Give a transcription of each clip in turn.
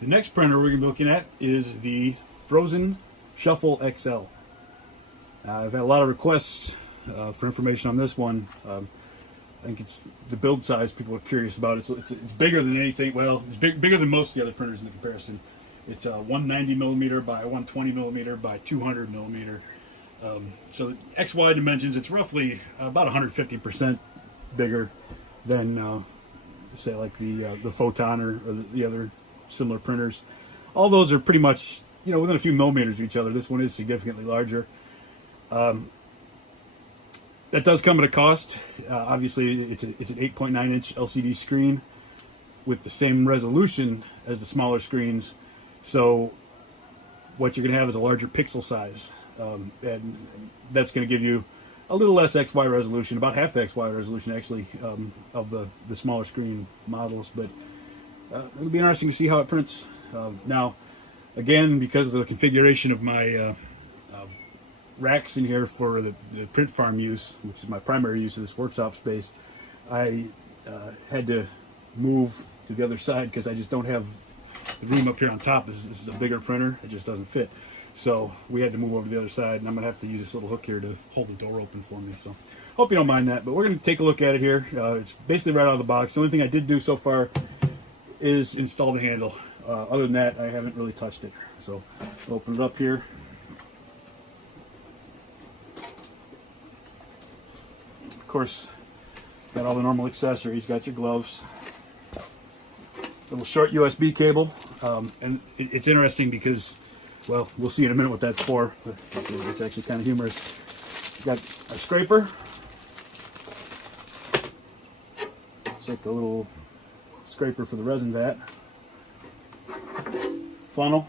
The next printer we're going to be looking at is the Phrozen Shuffle XL. I've had a lot of requests for information on this one. I think it's the build size people are curious about. It's bigger than anything. Well, it's bigger than most of the other printers in the comparison. It's 190 millimeter by 120 millimeter by 200 millimeter. So XY dimensions, it's roughly about 150% bigger than say like the Photon or the other similar printers. All those are pretty much, you know, within a few millimeters of each other. This one is significantly larger. That does come at a cost. Obviously, it's an 8.9 inch LCD screen with the same resolution as the smaller screens. So what you're going to have is a larger pixel size, and that's going to give you a little less XY resolution, about half the XY resolution actually, of the smaller screen models. But it'll be interesting to see how it prints. Now, again, because of the configuration of my racks in here for the print farm use, which is my primary use of this workshop space, I had to move to the other side because I just don't have the room up here on top. This is a bigger printer. It just doesn't fit. So we had to move over to the other side, and I'm going to have to use this little hook here to hold the door open for me. So hope you don't mind that, but we're going to take a look at it here. It's basically right out of the box. The only thing I did do so far is install the handle. Other than that, I haven't really touched it. So we'll open it up here. Of course, got all the normal accessories. Got your gloves, little short USB cable, and it's interesting because, well, we'll see in a minute what that's for. But it's actually kind of humorous. Got a scraper. It's like a little scraper for the resin vat. Funnel.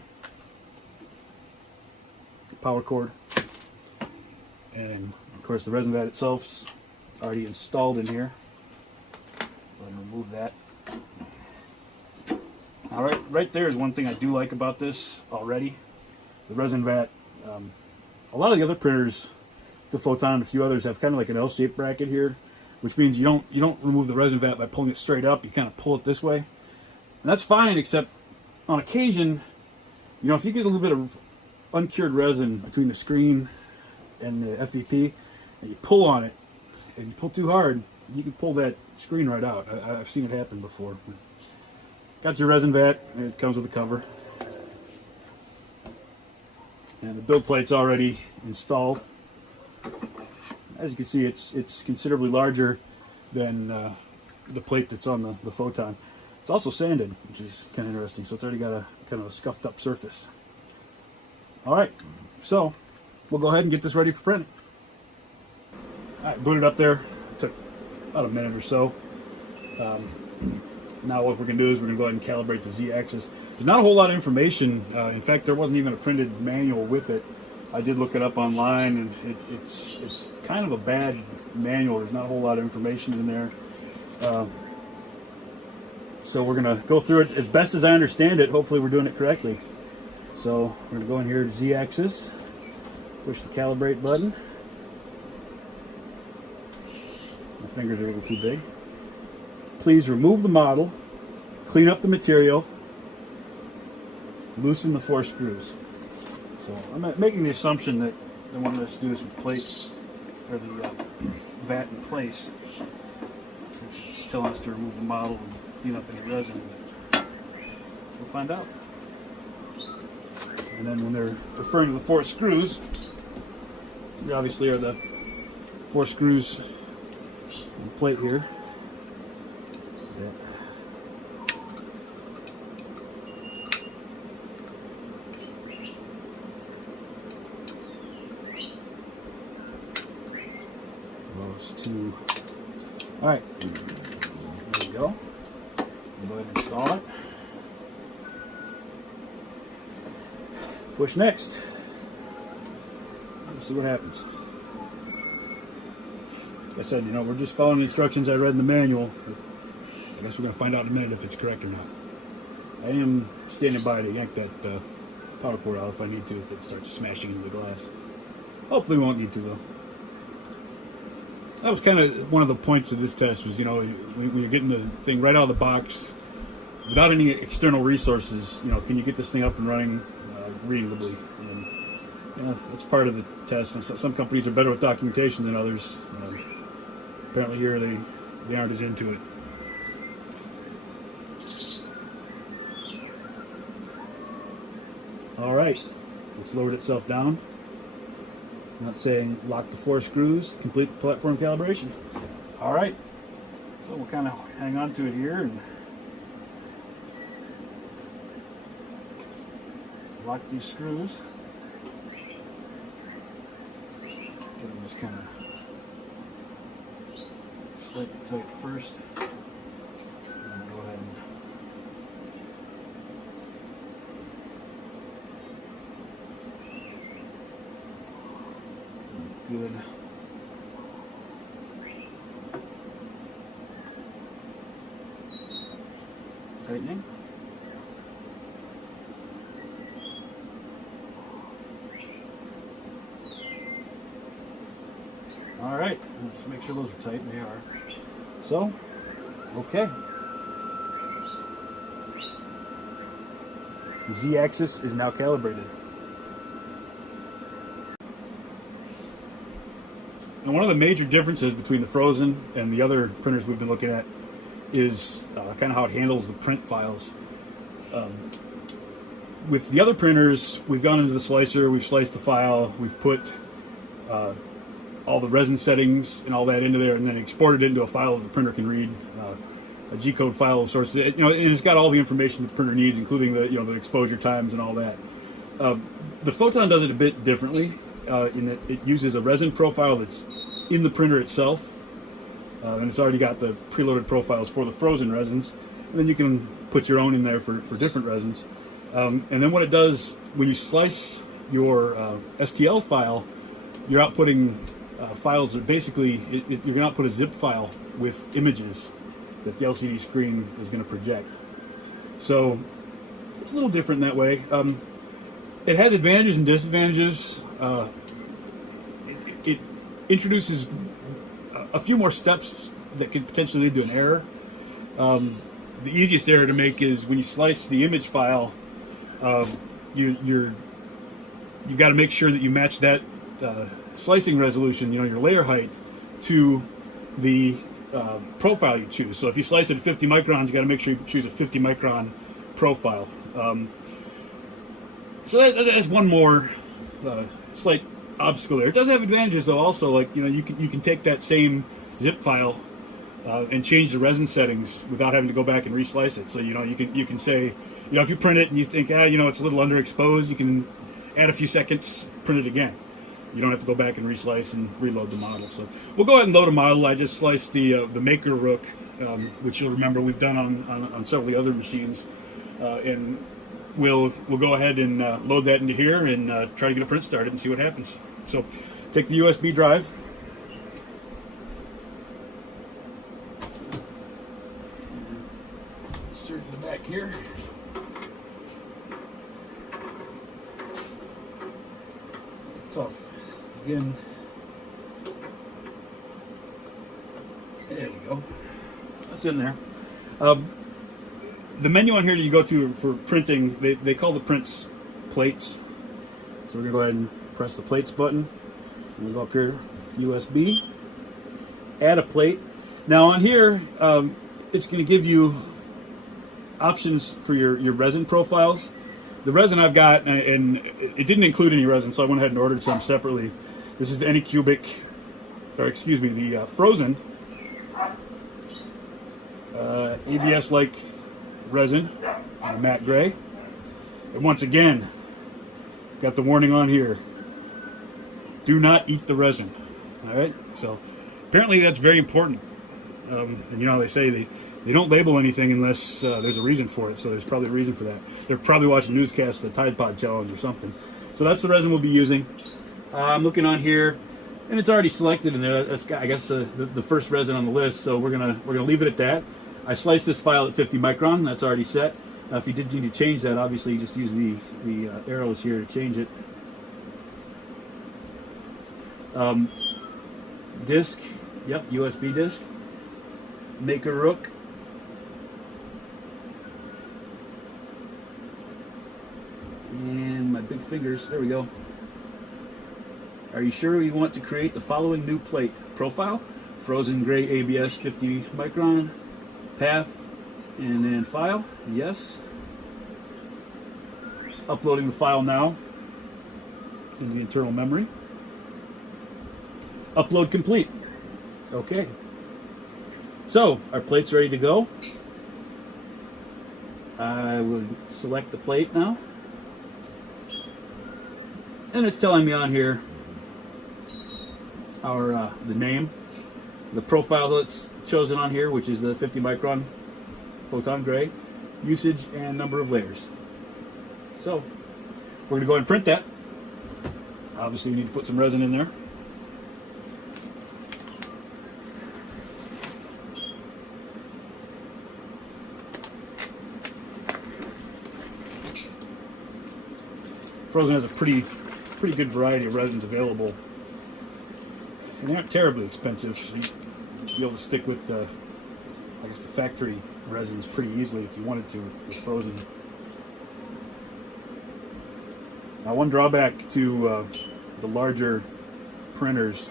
Power cord. And of course the resin vat itself's already installed in here. Go ahead and remove that. All right, right there is one thing I do like about this already. The resin vat. A lot of the other printers, the Photon and a few others, have kind of like an L-shaped bracket here, which means you don't remove the resin vat by pulling it straight up. You kind of pull it this way, and that's fine. Except on occasion, you know, if you get a little bit of uncured resin between the screen and the FEP, and you pull on it, and you pull too hard, you can pull that screen right out. I've seen it happen before. Got your resin vat, and it comes with a cover. And the build plate's already installed. As you can see, it's considerably larger than the plate that's on the Photon. It's also sanded, which is kind of interesting, so it's already got a kind of a scuffed up surface. All right, so we'll go ahead and get this ready for printing. All right, boot it up there. It took about a minute or so. Now what we're going to do is we're going to go ahead and calibrate the Z-Axis. There's not a whole lot of information. In fact, there wasn't even a printed manual with it. I did look it up online, and it's kind of a bad manual. There's not a whole lot of information in there. So we're going to go through it as best as I understand it. Hopefully we're doing it correctly. So we're going to go in here to Z-Axis, push the calibrate button. My fingers are a little too big. Please remove the model, clean up the material, loosen the 4 screws. So I'm making the assumption that they want us to do this with the plate or the vat in place, since it's telling us to remove the model and clean up any resin. We'll find out. And then when they're referring to the 4 screws, there obviously are the 4 screws on the plate here. Two. All right, there we go. Go ahead and install it. Push next. Let's see what happens. Like I said, you know, we're just following the instructions I read in the manual. I guess we're going to find out in a minute if it's correct or not. I am standing by to yank that power cord out if I need to, if it starts smashing into the glass. Hopefully we won't need to, though. That was kind of one of the points of this test was, you know, when you're getting the thing right out of the box, without any external resources, can you get this thing up and running reasonably? And it's part of the test. And some companies are better with documentation than others. Apparently here they aren't as into it. All right, it's lowered itself down. I'm not saying lock the 4 screws, complete the platform calibration. All right, so we'll kind of hang on to it here and lock these screws. Get them just kind of slightly tight first. And go ahead and good. Tightening. All right, just make sure those are tight, and they are. So, okay. The Z-axis is now calibrated. And one of the major differences between the Phrozen and the other printers we've been looking at is kind of how it handles the print files. With the other printers, we've gone into the slicer, we've sliced the file, we've put all the resin settings and all that into there, and then exported it into a file that the printer can read, a G-code file of sorts. And it's got all the information that the printer needs, including the exposure times and all that. The Photon does it a bit differently. In that it uses a resin profile that's in the printer itself, and it's already got the preloaded profiles for the Phrozen resins, and then you can put your own in there for different resins. And then what it does, when you slice your STL file, you're outputting files that basically, you're going to output a zip file with images that the LCD screen is going to project. So it's a little different that way. It has advantages and disadvantages. It introduces a few more steps that could potentially lead to an error. The easiest error to make is when you slice the image file, you've got to make sure that you match that slicing resolution, your layer height, to the profile you choose. So if you slice it at 50 microns, you got to make sure you choose a 50 micron profile. So that's one more slight obstacle there. It does have advantages though. Also, like you can take that same zip file and change the resin settings without having to go back and reslice it. So you can say if you print it and you think it's a little underexposed, you can add a few seconds, print it again. You don't have to go back and reslice and reload the model. So we'll go ahead and load a model. I just sliced the Maker Rook, which you'll remember we've done on several of the other machines, and we'll go ahead and load that into here and try to get a print started and see what happens. So take the USB drive. Insert it in the back here. Tough. Again. There we go. That's in there. The menu on here that you go to for printing, they call the prints plates. So we're going to go ahead and press the plates button. And we'll go up here, USB, add a plate. Now on here, it's going to give you options for your resin profiles. The resin I've got, and it didn't include any resin, so I went ahead and ordered some separately. This is the the Phrozen ABS-like resin in a matte gray. And once again, got the warning on here: do not eat the resin. All right, so apparently that's very important. And they say they don't label anything unless there's a reason for it. So there's probably a reason for that. They're probably watching newscasts of the Tide Pod Challenge or something. So that's the resin we'll be using. I'm looking on here, and it's already selected in there. That's I guess the first resin on the list. So we're gonna leave it at that. I sliced this file at 50 micron. That's already set. If you did need to change that, obviously you just use the arrows here to change it. Disc, yep, USB disc. Maker Rook. And my big fingers, there we go. Are you sure you want to create the following new plate? Profile, Phrozen gray ABS 50 micron, path, and then file, yes. It's uploading the file now in the internal memory. Upload complete. Okay. So, our plate's ready to go. I will select the plate now. And it's telling me on here the name, the profile that's chosen on here, which is the 50 micron photon gray, usage, and number of layers. So, we're going to go ahead and print that. Obviously, we need to put some resin in there. Phrozen has a pretty good variety of resins available, and they aren't terribly expensive. So you'll be able to stick with the factory resins pretty easily if you wanted to with Phrozen. Now, one drawback to the larger printers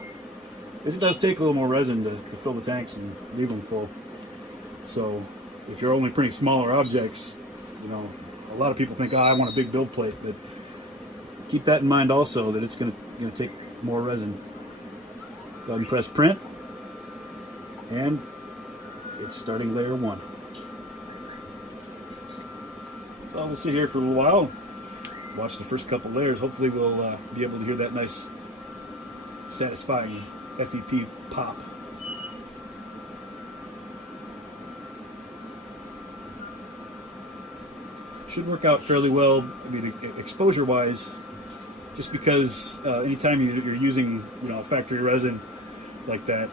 is it does take a little more resin to fill the tanks and leave them full. So if you're only printing smaller objects, you know, a lot of people think, oh, I want a big build plate, but keep that in mind also, that it's going to take more resin. Go ahead and press print, and it's starting layer 1. So we'll sit here for a little while, watch the first couple layers. Hopefully we'll be able to hear that nice, satisfying FEP pop. Should work out fairly well, I mean, exposure-wise. Just because anytime you're using, you know, a factory resin like that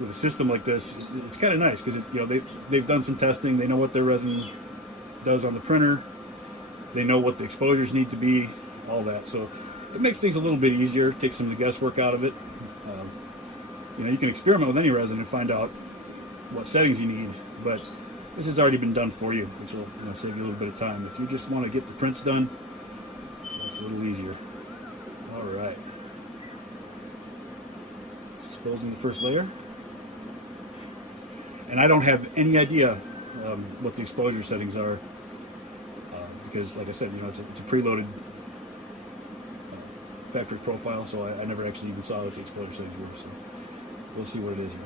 with a system like this, it's kind of nice because you know they've done some testing. They know what their resin does on the printer. They know what the exposures need to be, all that. So it makes things a little bit easier. Takes some of the guesswork out of it. You know, you can experiment with any resin and find out what settings you need, but this has already been done for you, which will, you know, save you a little bit of time. If you just want to get the prints done, it's a little easier. All right. Just exposing the first layer. And I don't have any idea what the exposure settings are because, like I said, you know, it's a preloaded factory profile, so I never actually even saw what the exposure settings were. So we'll see what it is here.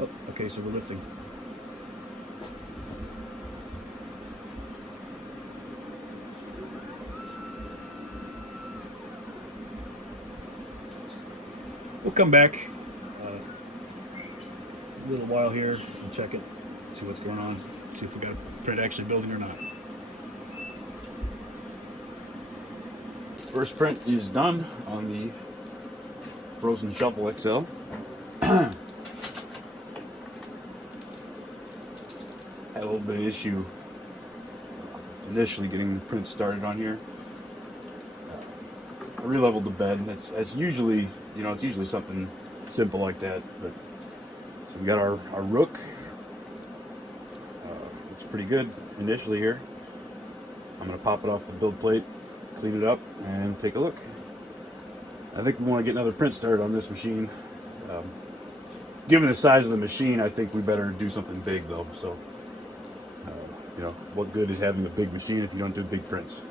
Oh, okay, so we're lifting. We'll come back a little while here and check it, see what's going on, see if we got a print actually building or not. First print is done on the Phrozen Shuffle XL. Had a little bit of issue initially getting the print started on here. I re-leveled the bed. That's usually, you know, it's usually something simple like that. But so we got our rook. It's pretty good initially here. I'm gonna pop it off the build plate, clean it up, and take a look. I think we want to get another print started on this machine. Given the size of the machine, I think we better do something big though. So, you know, what good is having a big machine if you don't do big prints?